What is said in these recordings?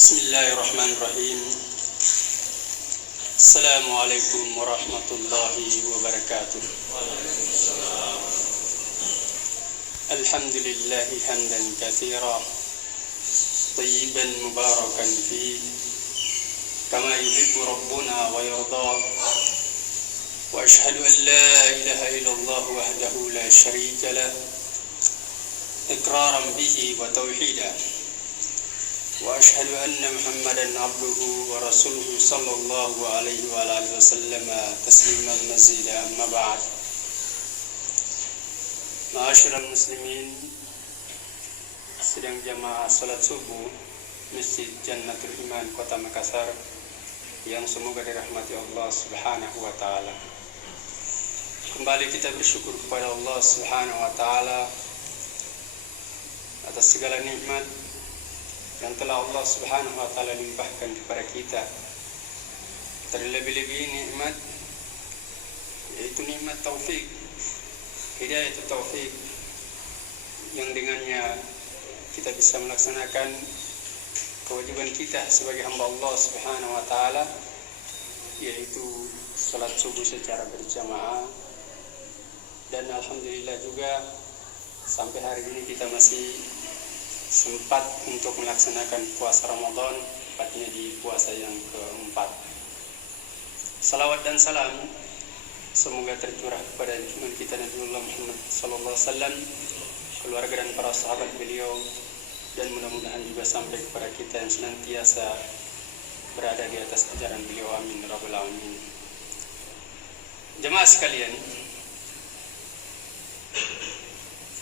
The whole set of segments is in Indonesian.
Bismillahirrahmanirrahim. Assalamualaikum warahmatullahi wabarakatuh. Alhamdulillahi hamdan katsira tayyiban mubarakan fi kama yuhibbu rabbuna wa yarda. Wa ashhadu an la ilaha illallah wahdahu la syarika lah iqraran bihi wa tauhidan. وأشهد أن محمدًا عبده ورسوله صلى الله عليه وآله وسلم تسليما مزيدا أما بعد. Ma'asyiral muslimin, sedang jamaah salat subuh Masjid Jannatul Iman Kota Makassar yang semoga dirahmati Allah Subhanahu wa taala. Kembali kita bersyukur kepada Allah Subhanahu wa taala atas segala nikmat yang telah Allah Subhanahu wa taala limpahkan kepada kita. Terlebih-lebih nikmat yaitu nikmat taufik, hidayah itu taufik, yang dengannya kita bisa melaksanakan kewajiban kita sebagai hamba Allah Subhanahu wa taala, yaitu salat subuh secara berjamaah. Dan alhamdulillah juga sampai hari ini kita masih sempat untuk melaksanakan puasa Ramadan, tepatnya di puasa yang keempat. Salawat dan salam semoga tercurah kepada junjungan kita Nabiullah Muhammad sallallahu alaihi wasallam, keluarga dan para sahabat beliau, dan mudah-mudahan juga sampai kepada kita yang senantiasa berada di atas ajaran beliau. Amin rabbal alamin. Jemaah sekalian,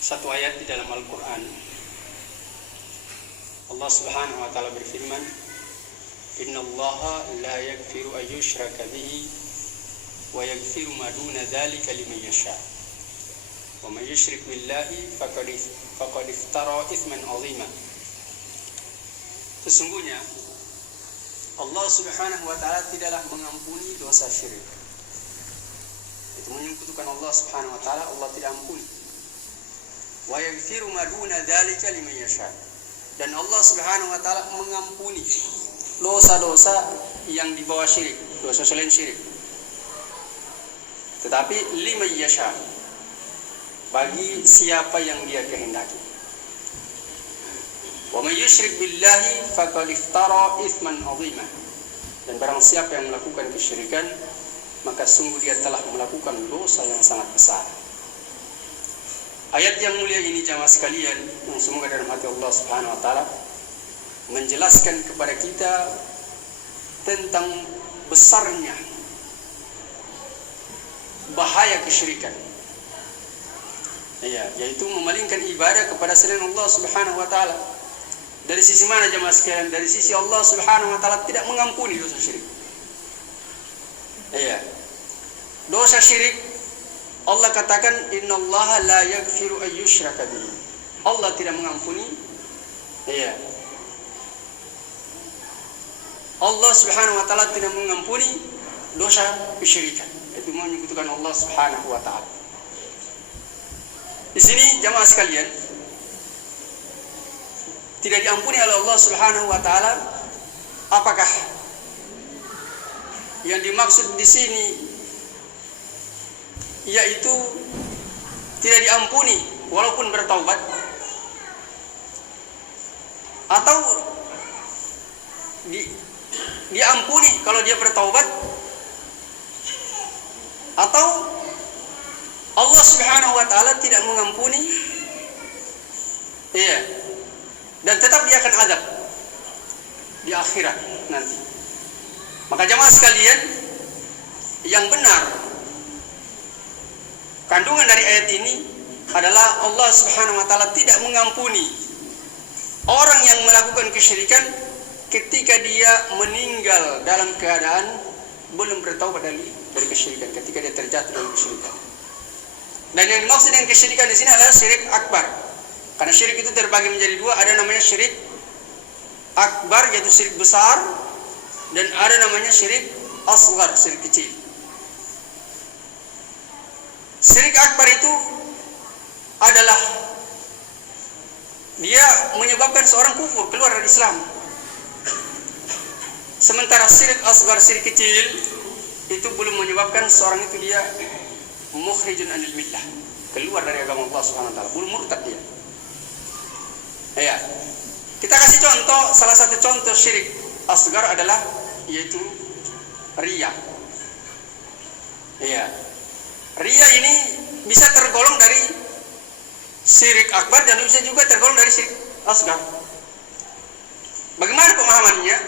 satu ayat di dalam Al-Qur'an Allah Subhanahu wa taala berfirman, "Innallaha la yaghfiru an yushraka bihi wa yaghfiru ma duna dzalika liman yasha. Wa may yushrik billahi faqad iftara itsman 'azima." Sesungguhnya Allah Subhanahu wa taala tidaklah mengampuni dosa syirik. Itu menyekutukan Allah Subhanahu wa taala, Allah tidak ampuni. Wa yaghfiru ma duna dzalika liman yasha. Dan Allah Subhanahu wa taala mengampuni dosa-dosa yang di bawah syirik, dosa selain syirik. Tetapi liman yasha, bagi siapa yang dia kehendaki. Wa may yusyrik billahi faqad iftara itsman 'azima. Dan barang siapa yang melakukan kesyirikan, maka sungguh dia telah melakukan dosa yang sangat besar. Ayat yang mulia ini jamaah sekalian, yang semoga dirahmati Allah Subhanahu wa taala, menjelaskan kepada kita tentang besarnya bahaya kesyirikan. Yaitu memalingkan ibadah kepada selain Allah Subhanahu wa taala. Dari sisi mana jamaah sekalian? Dari sisi Allah Subhanahu wa taala tidak mengampuni dosa syirik. Dosa syirik Allah katakan, "Innallaha la yaghfiru an yushraka bihi." Allah tidak mengampuni. Allah Subhanahu wa taala tidak mengampuni dosa kesyirikan. Itu menyekutukan Allah Subhanahu wa taala. Di sini jamaah sekalian, tidak diampuni oleh Allah Subhanahu wa taala. Apakah yang dimaksud di sini yaitu tidak diampuni walaupun bertaubat, atau diampuni kalau dia bertaubat, atau Allah Subhanahu wa taala tidak mengampuni dan tetap dia akan azab di akhirat nanti. Maka jamaah sekalian, yang benar kandungan dari ayat ini adalah Allah Subhanahu wa taala tidak mengampuni orang yang melakukan kesyirikan ketika dia meninggal dalam keadaan belum bertaubat dari kesyirikan, ketika dia terjatuh dalam kesyirikan. Dan yang dimaksud dengan kesyirikan di sini adalah syirik akbar. Karena syirik itu terbagi menjadi dua, ada namanya syirik akbar yaitu syirik besar, dan ada namanya syirik asghar, syirik kecil. Syirik akbar itu adalah dia menyebabkan seorang kufur, keluar dari Islam. Sementara syirik asgar, syirik kecil itu belum menyebabkan seorang itu dia mukhrijun anil millah, keluar dari agama Allah Subhanahu wa taala, belum murtad dia. Ya. Kita kasih contoh, salah satu contoh syirik asgar adalah yaitu riya. Ya. Riya ini bisa tergolong dari syirik akbar dan bisa juga tergolong dari syirik asgar. Bagaimana pemahamannya?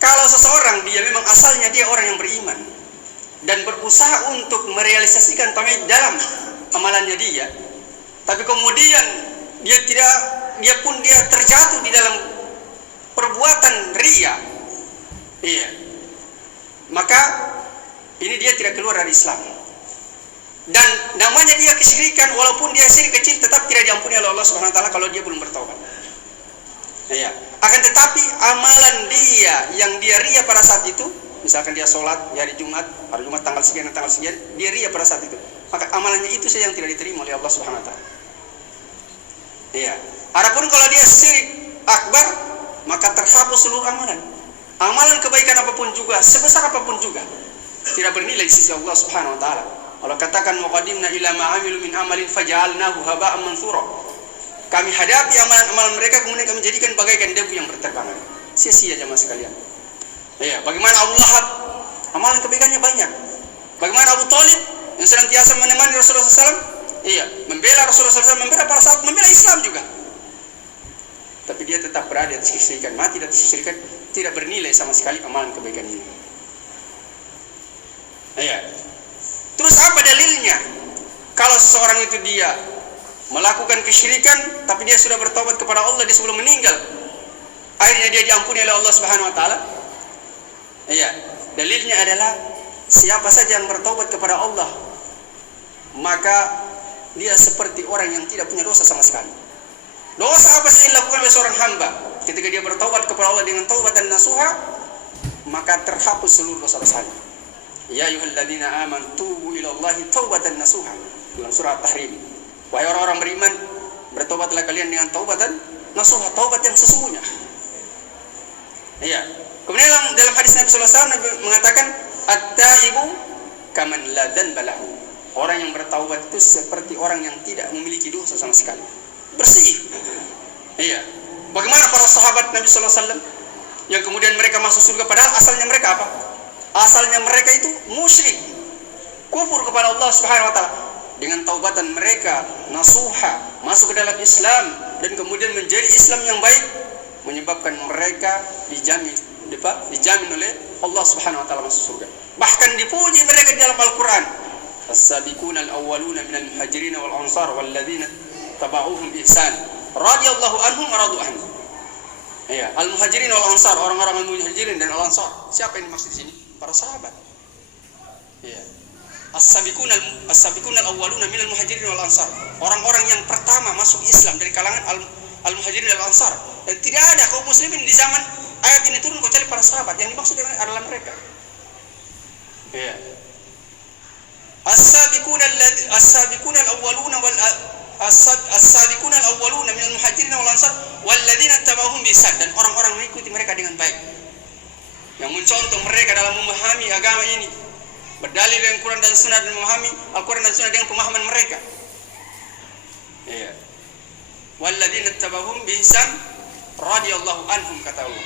Kalau seseorang dia memang asalnya dia orang yang beriman dan berusaha untuk merealisasikan tauhid dalam amalannya dia, tapi kemudian dia terjatuh di dalam perbuatan riya, iya, maka ini dia tidak keluar dari Islam. Dan namanya dia kesyirikan, walaupun dia syirik kecil tetap tidak diampuni oleh Allah Subhanahu wa taala kalau dia belum bertaubat. Ya. Akan tetapi amalan dia yang dia ria pada saat itu, misalkan dia sholat di hari Jumat tanggal sekian, dia ria pada saat itu, maka amalannya itu saja yang tidak diterima oleh Allah Subhanahu wa taala. Iya. Adapun kalau dia syirik akbar, maka terhapus seluruh amalan. Amalan kebaikan apapun juga, sebesar apapun juga, tidak bernilai di sisi Allah Subhanahu wa taala. Allah katakan waqadimna ila ma amilu min amalin faja'alnahu haba'an mansura. Kami hadapi amalan-amalan mereka, kemudian kami jadikan bagaikan debu yang berterbangan. Sia-sia jemaah sekalian. Ya, bagaimana Abu Lahab, amalan kebaikannya banyak. Bagaimana Abu Thalib yang senantiasa menemani Rasulullah SAW, iya, membela Rasulullah SAW, membela Islam juga. Tapi dia tetap berada di atas kesyirikan, mati di atas kesyirikan, tidak bernilai sama sekali amalan kebaikan ini. Iya. Terus apa dalilnya? Kalau seseorang itu dia melakukan kesyirikan, tapi dia sudah bertobat kepada Allah dia sebelum meninggal, akhirnya dia diampuni oleh Allah Subhanahu wa taala. Iya, dalilnya adalah siapa saja yang bertobat kepada Allah, maka dia seperti orang yang tidak punya dosa sama sekali. Dosa apa saja yang dilakukan oleh seorang hamba, ketika dia bertobat kepada Allah dengan taubat dan nasuha, maka terhapus seluruh dosa-dosanya. Ya ayyuhalladzina amanu tubu ilallahi taubatan nasuha, dalam surah At-Tahrim. Wahai orang-orang beriman, bertobatlah kalian dengan taubat dan nasuha, taubat yang sesungguhnya. Iya. Kemudian dalam hadis Nabi sallallahu alaihi wasallam Nabi mengatakan at-taibu kaman la dzanba lahu. Orang yang bertaubat itu seperti orang yang tidak memiliki dosa sama sekali. Bersih. Iya. Bagaimana para sahabat Nabi sallallahu alaihi wasallam yang kemudian mereka masuk surga, padahal asalnya mereka apa? Asalnya mereka itu musyrik, kufur kepada Allah Subhanahu wa taala. Dengan taubatan mereka nasuha, masuk ke dalam Islam dan kemudian menjadi Islam yang baik, menyebabkan mereka dijamin oleh Allah Subhanahu wa taala masuk surga. Bahkan dipuji mereka di dalam Al-Qur'an. As-sabiqunal awwaluna minal muhajirin wal ansar wal ladzina tabauhum bi ihsan radhiyallahu anhum wa radu anhu. Ya, al-muhajirin wal ansar, orang-orang al-muhajirin dan al-ansar. Siapa yang dimaksud di sini? Para sahabat. Ya. As-sabiqunal awwaluna minal muhajirin wal ansar. Orang-orang yang pertama masuk Islam dari kalangan al-muhajirin wal ansar. Dan tidak ada kaum muslimin di zaman ayat ini turun kecuali para sahabat. Yang dimaksud adalah mereka. Ya. As-sabiqunal awwaluna minal muhajirin wal ansar wal ladzina tabauhum bi ihsan, dan orang-orang mengikuti mereka dengan baik. Yang mencontoh mereka dalam memahami agama ini, berdalil dengan Quran dan Sunnah dan memahami Al-Quran dan Sunnah dengan pemahaman mereka. Iya. Walladzina tabauhum bi ihsan radhiyallahu anhum, kata Allah.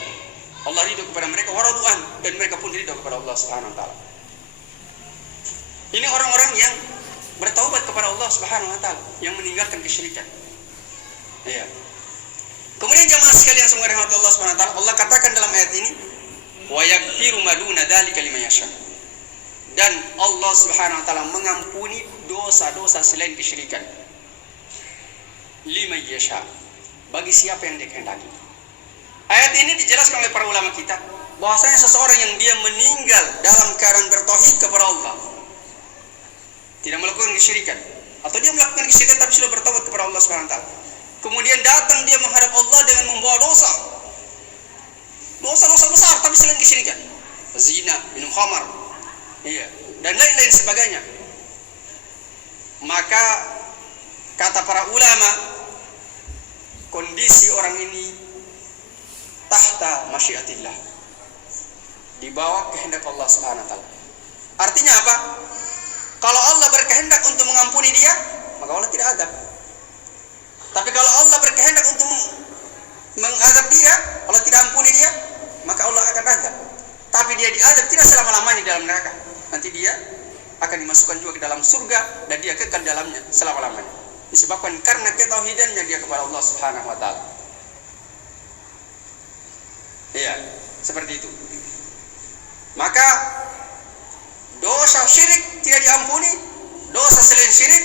Allah ridho kepada mereka, waradu'an, dan mereka pun ridho kepada Allah Subhanahu wa taala. Ini orang-orang yang bertaubat kepada Allah Subhanahu wa taala, yang meninggalkan kesyirikan. Iya. Kemudian jemaah sekalian semua rahmat Allah Subhanahu wa taala, Allah katakan dalam ayat ini, wa yaghfiru ma duna dzalika liman yasha. Dan Allah Subhanahu wa taala mengampuni dosa-dosa selain kesyirikan. Liman yasha, bagi siapa yang dia kehendaki. Ayat ini dijelaskan oleh para ulama kita bahwasanya seseorang yang dia meninggal dalam keadaan bertauhid kepada Allah, tidak melakukan kesyirikan, atau dia melakukan kesyirikan tapi sudah bertaubat kepada Allah Subhanahu wa taala, kemudian datang dia menghadap Allah dengan membawa dosa-dosa besar tapi selain kesyirikan, zina, minum khamar, iya, dan lain-lain sebagainya, maka kata para ulama, kondisi orang ini tahta masyiatillah, di bawah kehendak Allah Subhanahu wa taala. Artinya apa? Kalau Allah berkehendak untuk mengampuni dia, maka Allah tidak adab. Tapi kalau Allah berkehendak untuk mengadab dia, Allah tidak ampuni dia, maka Allah akan adab. Tapi dia diadab tidak selama-lamanya di dalam neraka. Nanti dia akan dimasukkan juga ke dalam surga dan dia kekal dalamnya selama-lamanya. Disebabkan karena ketauhidannya dia kepada Allah Subhanahu wa taala. Iya, seperti itu. Maka dosa syirik tidak diampuni, dosa selain syirik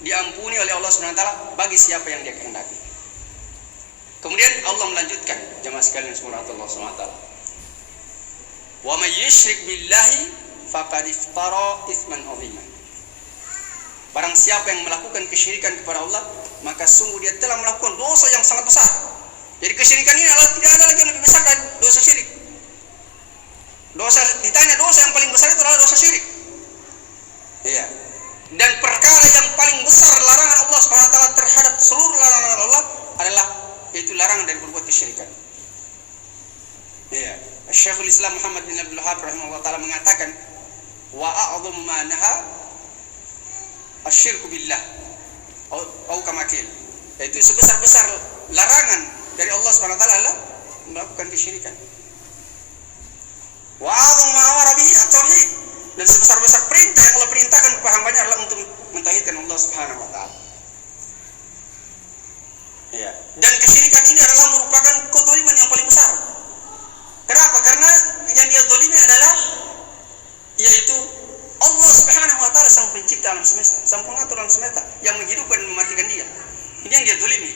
diampuni oleh Allah Subhanahu wa taala bagi siapa yang dia kehendaki. Kemudian Allah melanjutkan, jemaah sekalian semua Allah Subhanahu wa taala. Wa may yusyrik billahi faqad iftara itsman 'aziman. Barang siapa yang melakukan kesyirikan kepada Allah, maka sungguh dia telah melakukan dosa yang sangat besar. Jadi kesyirikan ini adalah tidak ada lagi yang lebih besar dari dosa syirik. Dosa, ditanya dosa yang paling besar itu adalah dosa syirik. Iya. Dan perkara yang paling besar larangan Allah Subhanahu wa taala terhadap seluruh larangan Allah adalah yaitu larangan dari berbuat kesyirikan. Iya. Syekhul Islam Muhammad bin Abdul Wahhab rahimahullah taala mengatakan, wa a'dham ma naha asyirku billah au kama qil. Yaitu sebesar-besar larangan dari Allah Subhanahu wa taala adalah melakukan kesyirikan. Wa a'dham ma amara bihi at-tauhid. Dan sebesar-besar perintah yang Allah perintahkan kepada hamba-Nya adalah untuk mentauhidkan Allah Subhanahu wa taala. Ya. Dan kesyirikan ini adalah merupakan kezaliman yang paling besar. Kenapa? Karena yang dia zalimi adalah yaitu Allah Subhanahu wa taala sang pencipta alam semesta, sang pengatur alam semesta yang menghidupkan dan mematikan dia. Ini yang dia zalimi.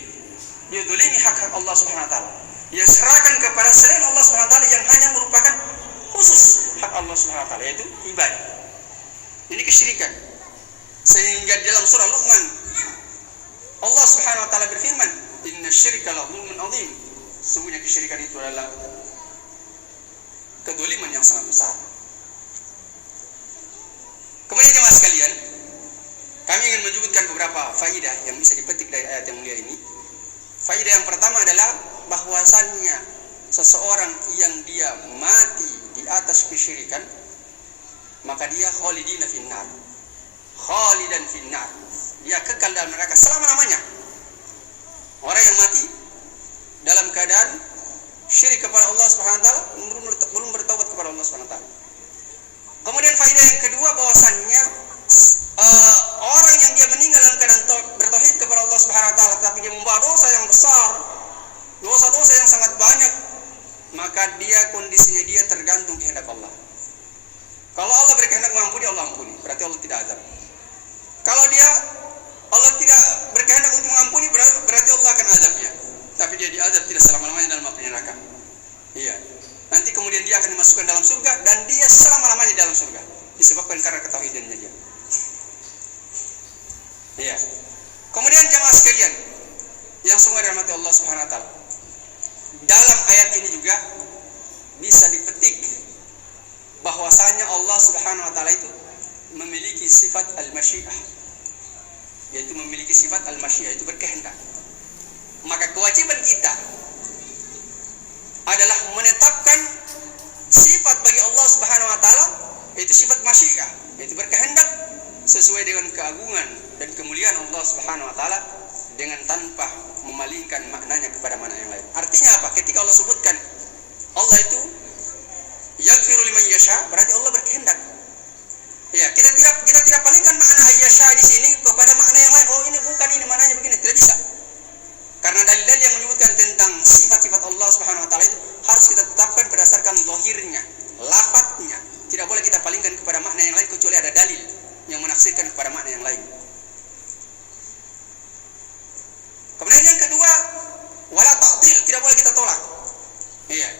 Dia zalimi hak-hak Allah Subhanahu wa taala. Dia serahkan kepada selain Allah Subhanahu wa taala yang hanya merupakan khusus hak Allah Subhanahu wa taala, yaitu ibadah. Ini kesyirikan. Sehingga dalam surah Luqman Allah Subhanahu wa taala berfirman, "Inna syirka la dzulmun 'adzim." Sungguhnya kesyirikan itu adalah kedzaliman yang sangat besar. Kemudian jemaah sekalian, kami ingin menyebutkan beberapa faedah yang bisa dipetik dari ayat yang mulia ini. Faedah yang pertama adalah bahwasannya seseorang yang dia mati di atas kesyirikan, maka dia khalidina finnar, khalidan finnar, dia kekal dalam neraka selama-lamanya. Orang yang mati dalam keadaan syirik kepada Allah Subhanahu wa taala belum bertaubat kepada Allah Subhanahu wa taala. Kemudian faedah yang kedua bahwasannya orang yang dia meninggal dalam keadaan bertauhid kepada Allah Subhanahu wa taala tapi dia membawa dosa yang besar, dosa-dosa yang sangat banyak, maka dia kondisinya dia tergantung kehendak Allah. Kalau Allah berkehendak mengampuni, Allah ampuni, berarti Allah tidak azab. Kalau Allah tidak berkehendak untuk mengampuni, berarti Allah akan azabnya. Tapi dia diazab tidak selama-lamanya dalam api neraka. Iya. Nanti kemudian dia akan dimasukkan dalam surga dan dia selama-lamanya dalam surga disebabkan karena ketauhidannya dia. Iya. Kemudian jemaah sekalian yang sungguh dirahmati Allah Subhanahu wa taala, dalam ayat ini juga bisa dipetik bahwasanya Allah Subhanahu wa taala itu memiliki sifat al-masyiah, yaitu memiliki sifat al-masyiah, itu berkehendak. Maka kewajiban kita adalah menetapkan sifat bagi Allah Subhanahu wa taala, yaitu sifat masyiah, yaitu berkehendak sesuai dengan keagungan dan kemuliaan Allah Subhanahu wa taala dengan tanpa memalingkan maknanya kepada makna yang lain. Artinya apa? Ketika Allah sebutkan Allah itu yaghfiru liman yasha, berarti Allah berkehendak. Ya, kita tidak palingkan makna yasha di sini kepada makna yang lain. Oh, ini bukan, ini maknanya begini, tidak bisa. Karena dalil-dalil yang menyebutkan tentang sifat-sifat Allah Subhanahu wa taala itu harus kita tetapkan berdasarkan zahirnya, lafadznya. Tidak boleh kita palingkan kepada makna yang lain kecuali ada dalil yang menafsirkan kepada makna yang lain. Kemudian yang kedua, wala ta'til, tidak boleh kita tolak. Iya.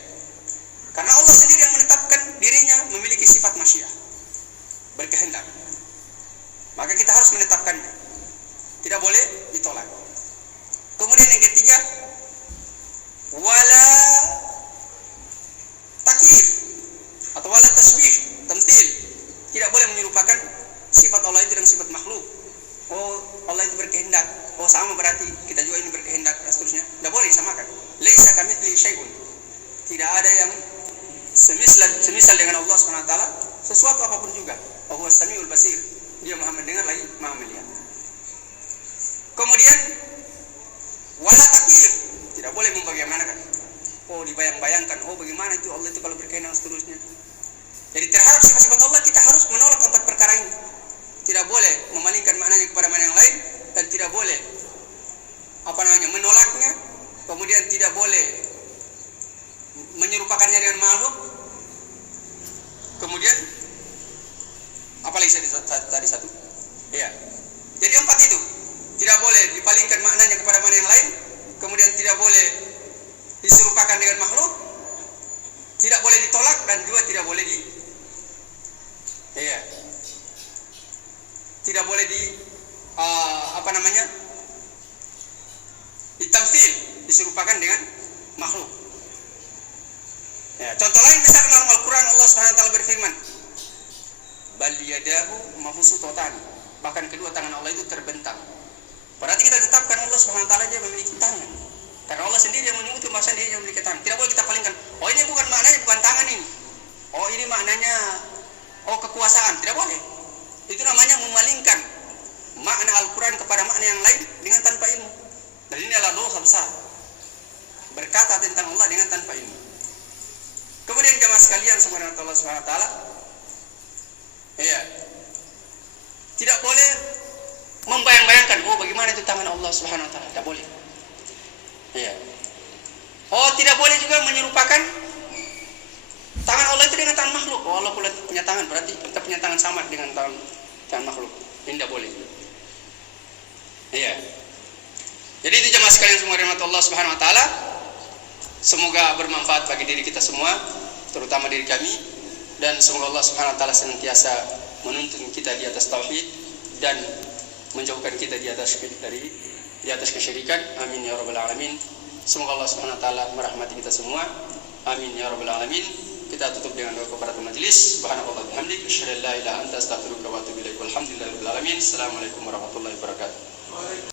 Karena Allah sendiri yang menetapkan dirinya memiliki sifat masyiah, berkehendak. Maka kita harus menetapkannya. Tidak boleh ditolak. Kemudian yang ketiga, wala takyif atau wala tasbih, tamtsil. Tidak boleh menyerupakan sifat Allah itu dengan sifat makhluk. Oh, Allah itu berkehendak. Oh, sama berarti kita juga ini berkehendak dan seterusnya. Tidak boleh disamakan. Laisa kamitslihi syai'un. tidak ada yang semisal dengan Allah Subhanahu wa taala sesuatu apapun juga. Wa huwas samiul basir. Dia Maha mendengar lagi Maha melihat. Kemudian wala takyir, tidak boleh membagaimanakan. Oh, dibayang-bayangkan, oh bagaimana itu Allah itu kalau berkehendak seterusnya. Jadi terhadap sifat-sifat Allah kita harus menolak 4 perkara ini. Tidak boleh memalingkan maknanya kepada makna yang lain, dan tidak boleh menolaknya. Kemudian tidak boleh menyerupakannya dengan makhluk. Kemudian apalagi tadi satu? Iya. Jadi 4 itu. Tidak boleh dipalingkan maknanya kepada makna yang lain. Kemudian tidak boleh diserupakan dengan makhluk. Tidak boleh ditolak dan juga tidak boleh tidak boleh ditamthil, diserupakan dengan makhluk. Ya, contoh lain misalnya dalam Al-Quran Allah Subhanahu wa taala berfirman, bal yadahu mabsuutatan, bahkan kedua tangan Allah itu terbentang. Berarti kita tetapkan Allah Subhanahu wa taala dia memiliki tangan. Karena Allah sendiri yang menyebut bahwa dia yang memiliki tangan. Tidak boleh kita palingkan, oh ini bukan maknanya bukan tangan ini. Oh ini maknanya kekuasaan. Tidak boleh. Itu namanya memalingkan makna Al-Quran kepada makna yang lain dengan tanpa ilmu. Dan ini adalah dosa besar. Berkata tentang Allah dengan tanpa ilmu. Kemudian jemaah sekalian semoga Allah Subhanahu wa taala, tidak boleh membayang-bayangkan, oh bagaimana itu tangan Allah Subhanahu wa taala. Tidak boleh. Tidak boleh juga menyerupakan tangan Allah itu dengan tangan makhluk. Oh Allah punya tangan, berarti kita punya tangan sama dengan tangan makhluk. Ini tidak boleh. Jadi itu jemaah sekalian semua rahmat Allah Subhanahu wa taala. Semoga bermanfaat bagi diri kita semua, terutama diri kami, dan semoga Allah Subhanahu wa taala senantiasa menuntun kita di atas tauhid dan menjauhkan kita di atas kesyirikan. Amin ya rabbal alamin. Semoga Allah Subhanahu wa taala merahmati kita semua. Amin ya rabbal alamin. Kita tutup dengan doa kepada majelis. Subhanallah bihamdik, asyhadu an la ilaha illa anta, astaghfiruka wa atubu ilaik. Walhamdulillahirabbil alamin. Assalamualaikum warahmatullahi wabarakatuh.